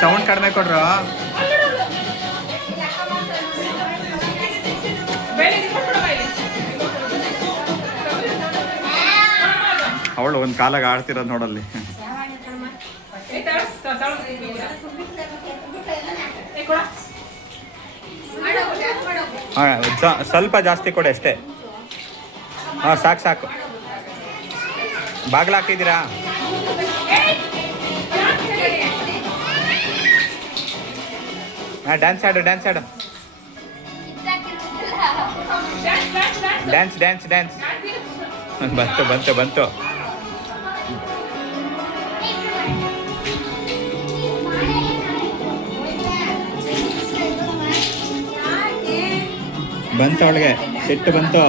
Sound ಕಡಿಮೆ ಕೊಡ್ರು. ಅವಳು ಒಂದು ಕಾಲಾಗ ಆಡ್ತಿರೋದು ನೋಡಲ್ಲಿ. ಸ್ವಲ್ಪ ಜಾಸ್ತಿ ಕೊಡಿ ಅಷ್ಟೇ. ಸಾಕು ಸಾಕು. ಬಾಗಿಲು ಹಾಕಿದ್ದೀರಾ? ಡ್ಯಾನ್ಸ್ ಆಡು ಡ್ಯಾನ್ಸ್ ಆಡು. Dance dance dance. ಬಂತು ಬಂತು ಬಂತು. ಬಂತು ಅವಳಿಗೆ ಸಿಟ್ಟು ಬಂತು.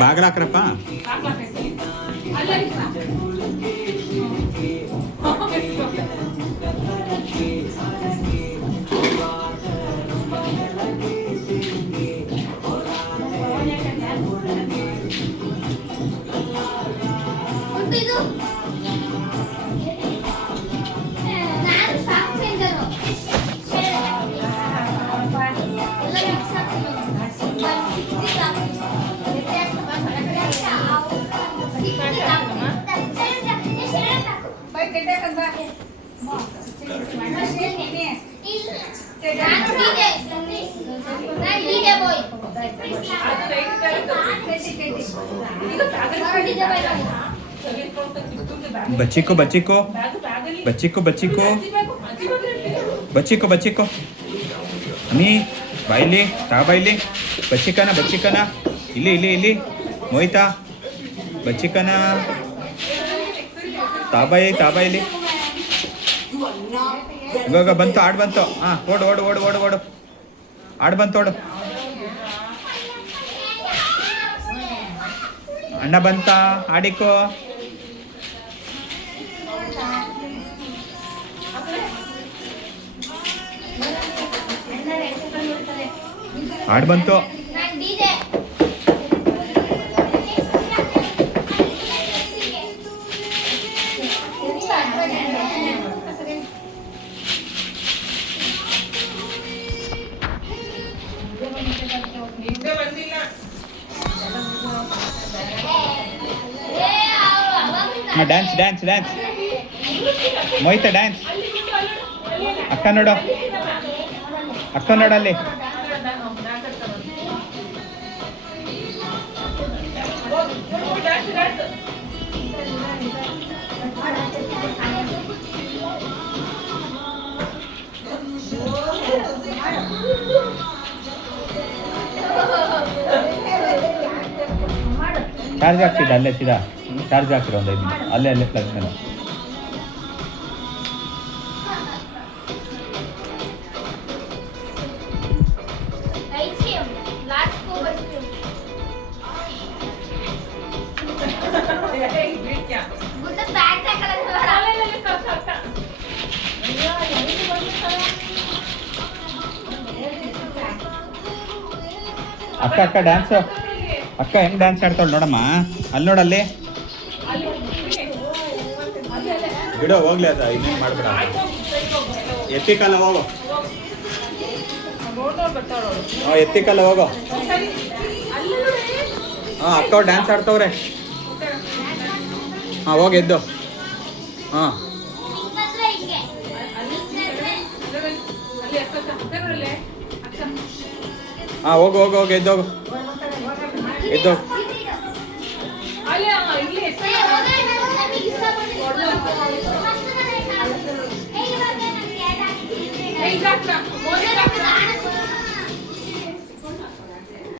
ಬಾಗಿಲು ಹಾಕ್ರಪ್ಪ. बच्ची को बच्ची को बच्ची को बच्ची को बच्ची को बच्ची को अमी बाइली ता बाइली बच्ची का ना इली इली इली मोहिता बच्ची का ना ताबाइली ಇವಾಗ ಬಂತು ಆಡ್ ಬಂತು. ಓಡು ಓಡು ಓಡು ಓಡು ಓಡು ಆಡ್ ಬಂತು ಓಡು. ಅಣ್ಣ ಬಂತ ಆಡಿಕೋ. ಆಡ್ ಬಂತು. Dance dance dance. Mohita dance. ಅಕ್ಕ ನೋಡು ಅಕ್ಕ ನೋಡಲ್ಲಿ. ಚಾರ್ಜ್ ಆಗ್ತಿದ್ದ ಅಲ್ಲೇ ಸೀದಾ ಚಾರ್ಜ್ ಆಗ್ತಿರೋ ಒಂದು 5 ನಿಮಿಷ ಅಲ್ಲೇ ಪ್ಲಗ್ ಮೇಲೆ. ಅಕ್ಕ ಅಕ್ಕ ಡ್ಯಾನ್ಸ್ ಅಕ್ಕ ಹೆಂಗ್ ಡ್ಯಾನ್ಸ್ ಆಡ್ತಾಳೆ ನೋಡಮ್ಮ. ಅಲ್ಲಿ ನೋಡಲ್ಲಿ ಬಿಡೋ ಹೋಗ್ಲಿ. ಅದ ಇನ್ನೇನು ಮಾಡ್ಬೇಡ. ಎತ್ತಿ ಕಾಲ ಹೋಗೋ. ಎತ್ತಿ ಕಾಲ ಹೋಗೋ. ಅಕ್ಕ ಡ್ಯಾನ್ಸ್ ಆಡ್ತವ್ರೆ. ಹೋಗಿ ಎದ್ದು ಹಾಂ ಹಾಂ ಹೋಗು ಹೋಗು ಹೋಗು ಎದ್ದೋಗು ಎದ್ದೋಗು.